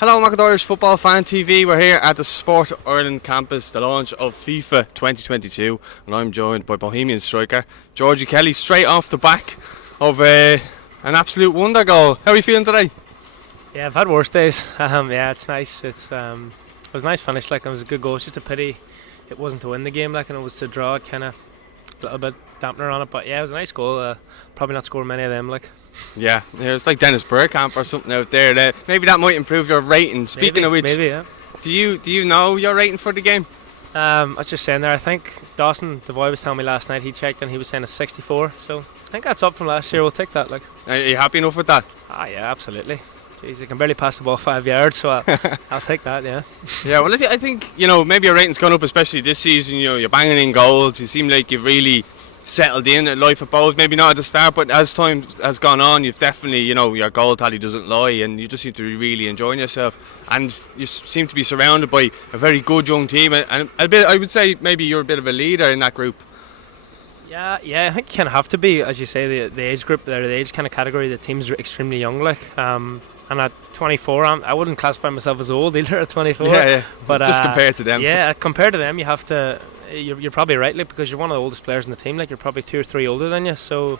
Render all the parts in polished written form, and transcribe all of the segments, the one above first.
Hello, Macadorish Football Fan TV. We're here at the Sport Ireland campus, the launch of FIFA 2022, and I'm joined by Bohemians striker Georgie Kelly, straight off the back of an absolute wonder goal. How are you feeling today? Yeah, I've had worse days. Yeah, it's nice. It was a nice finish. Like, it was a good goal. It's just a pity it wasn't to win the game, like, and it was to draw. It kind of a little bit dampener on it, but yeah, it was a nice goal. Probably not score many of them, like. Yeah, it's like Dennis Bergkamp or something out there. Maybe that might improve your rating. Speaking of which, maybe, yeah. Do you know your rating for the game? I was just saying there. I think Dawson, the boy, was telling me last night he checked and he was saying it's 64. So I think that's up from last year. We'll take that. Like. Are you happy enough with that? Ah, yeah, absolutely. Jeez, I can barely pass the ball 5 yards, so I'll take that. Yeah. Yeah. Well, I think maybe your rating's gone up, especially this season. You're banging in goals. You seem like you've really settled in at life at Bohs. Maybe not at the start, but as time has gone on, you've definitely, your goal tally doesn't lie, and you just seem to be really enjoying yourself. And you seem to be surrounded by a very good young team, and I would say maybe you're a bit of a leader in that group. Yeah, I think you kind of have to be, as you say, the age group, the age kind of category. The team's extremely young, like. And at 24, I wouldn't classify myself as old either at 24. Yeah. But just compared to them. Yeah, compared to them, you have to. You're probably right, like, because you're one of the oldest players in the team. Like, you're probably 2 or 3 older than you, so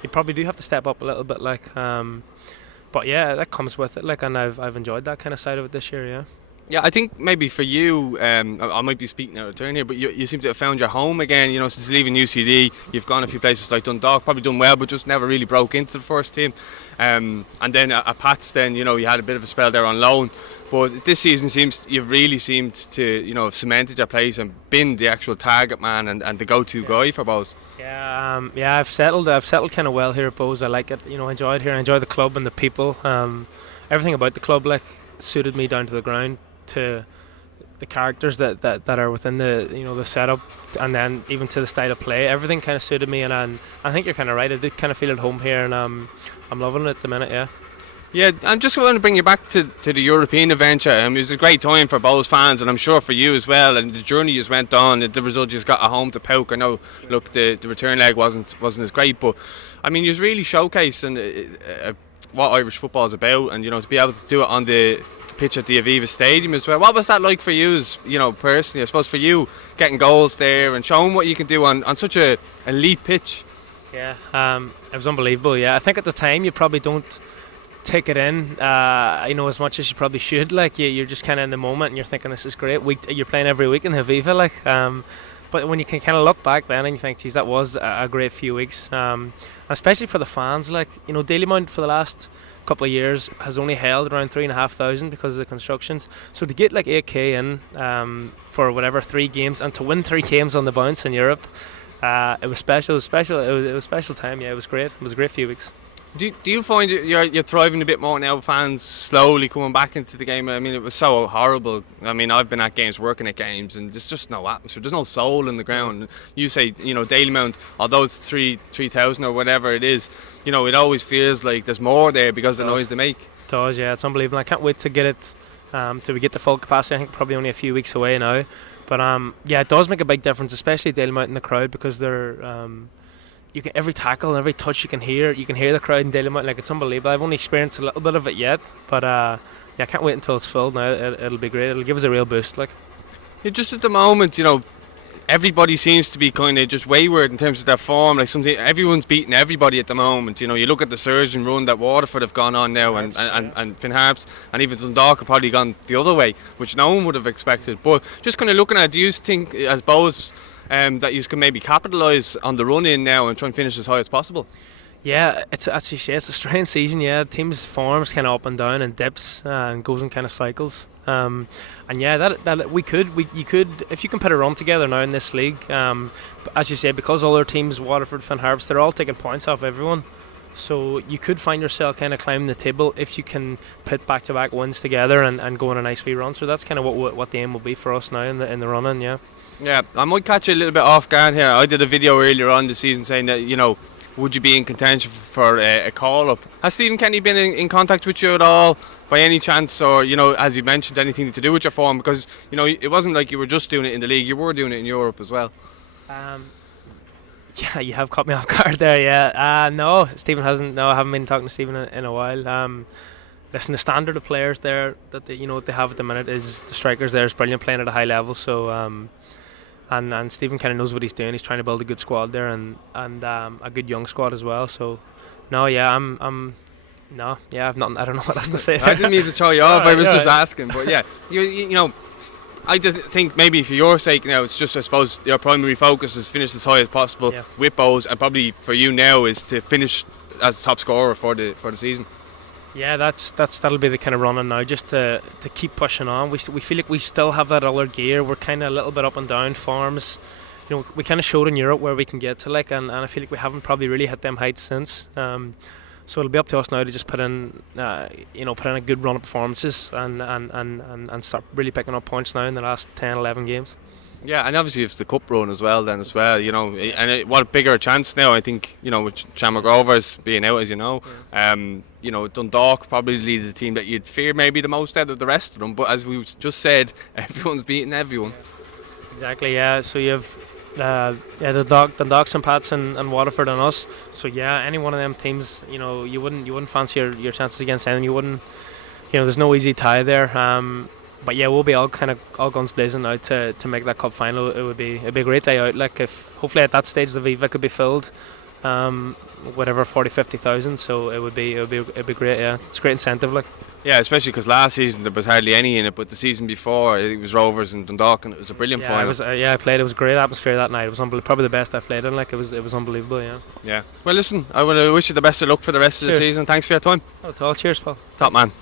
you probably do have to step up a little bit, like. But yeah, that comes with it, like, and I've enjoyed that kind of side of it this year. Yeah. Yeah, I think maybe for you, I might be speaking out of turn here, but you seem to have found your home again. Since leaving UCD, you've gone a few places like Dundalk, probably done well, but just never really broke into the first team. And then at Pats, then you had a bit of a spell there on loan. But this season you've really seemed to have cemented your place and been the actual target man and the go-to guy for Bohs. Yeah, I've settled kind of well here at Bohs. I like it. I enjoy it here. I enjoy the club and the people. Everything about the club, like, suited me down to the ground. To the characters that are within the the setup, and then even to the style of play, everything kind of suited me, and I think you're kind of right. I do kind of feel at home here, and I'm loving it at the minute. Yeah, I'm just going to bring you back to the European adventure. It was a great time for Bohs fans, and I'm sure for you as well. And the journey just went on. The result just got a home to Pouk. I know, look, the return leg wasn't as great, but I mean, you was really showcasing what Irish football is about, and to be able to do it on the pitch at the Aviva Stadium as well. What was that like for you, personally? I suppose for you, getting goals there and showing what you can do on such a elite pitch. Yeah, it was unbelievable. Yeah, I think at the time you probably don't take it in, as much as you probably should. Like, you're just kind of in the moment and you're thinking, this is great. You're playing every week in the Aviva, like. But when you can kind of look back then and you think, geez, that was a great few weeks. Especially for the fans, like, Dalymount for the last couple of years has only held around 3,500 because of the constructions. So to get like 8k in for whatever 3 games, and to win 3 games on the bounce in Europe, it was special. It was a special time. Yeah, it was great. It was a great few weeks. Do you find you're thriving a bit more now, fans slowly coming back into the game? I mean, it was so horrible. I mean, I've been at games, working at games, and there's just no atmosphere. There's no soul in the ground. You say, Dalymount, although it's 3,000 or whatever it is, it always feels like there's more there because of the noise they make. It does, yeah. It's unbelievable. I can't wait to get it, till we get the full capacity. I think probably only a few weeks away now. But yeah, it does make a big difference, especially Dalymount in the crowd, because they're... you can every tackle and every touch you can hear the crowd in Dalymount. Like, it's unbelievable. I've only experienced a little bit of it yet, but yeah, I can't wait until it's filled now. It'll be great. It'll give us a real boost, like. Yeah, just at the moment, everybody seems to be kind of just wayward in terms of their form. Like, everyone's beating everybody at the moment. You look at the surge and run that Waterford have gone on now, and Finn Harps and even Dundalk have probably gone the other way, which no one would have expected. But just kind of looking at it, do you think as Bohs that you can maybe capitalise on the run in now and try and finish as high as possible? Yeah, it's actually it's a strange season. Yeah, teams' forms kind of up and down and dips and goes in kind of cycles. And yeah, that you could, if you can put a run together now in this league. As you say, because all their teams, Waterford, Finn Harps, they're all taking points off everyone. So you could find yourself kind of climbing the table if you can put back-to-back wins together and go on a nice wee run. So that's kind of what the aim will be for us now in the running. Yeah. Yeah, I might catch you a little bit off guard here. I did a video earlier on this season saying that, would you be in contention for a call-up? Has Stephen Kenny been in contact with you at all by any chance, or, as you mentioned, anything to do with your form? Because, it wasn't like you were just doing it in the league, you were doing it in Europe as well. Yeah, you have caught me off guard there, yeah. No, Stephen hasn't. No, I haven't been talking to Stephen in a while. listen, the standard of players there that they have at the minute is the strikers there is brilliant, playing at a high level. So and Stephen kind of knows what he's doing. He's trying to build a good squad there and a good young squad as well. So no, yeah, I've nothing. I don't know what else to say. I didn't mean to throw you off. I was just asking, but yeah, you know. I just think maybe for your sake now, it's just, I suppose, your primary focus is finish as high as possible with Bohs, and probably for you now is to finish as the top scorer for the season. Yeah, that'll be the kind of running now, just to keep pushing on. We feel like we still have that other gear. We're kind of a little bit up and down forms. We kind of showed in Europe where we can get to, and I feel like we haven't probably really hit them heights since. So it'll be up to us now to just put in a good run of performances and start really picking up points now in the last 10, 11 games. Yeah, and obviously it's the cup run as well. And what a bigger chance now, I think, with Shamrock Rovers being out, as you know. Dundalk probably the team that you'd fear maybe the most out of the rest of them. But as we just said, everyone's beating everyone. Exactly, yeah. So you have the Dundalk, St Pats and Waterford and us. So yeah, any one of them teams, you wouldn't fancy your chances against them. You wouldn't, there's no easy tie there. But yeah, we'll be all guns blazing now to make that cup final. It'd be a great day out. Like, if hopefully at that stage the Aviva could be filled, whatever 40,000-50,000. So it'd be great. Yeah, it's a great incentive. Like. Yeah, especially because last season there was hardly any in it, but the season before it was Rovers and Dundalk, and it was a brilliant final. I played. It was a great atmosphere that night. It was probably the best I've played in. Like, it was unbelievable. Yeah. Yeah. Well, listen, I will wish you the best of luck for the rest of the season. Thanks for your time. Not at all. Cheers, Paul. Top man.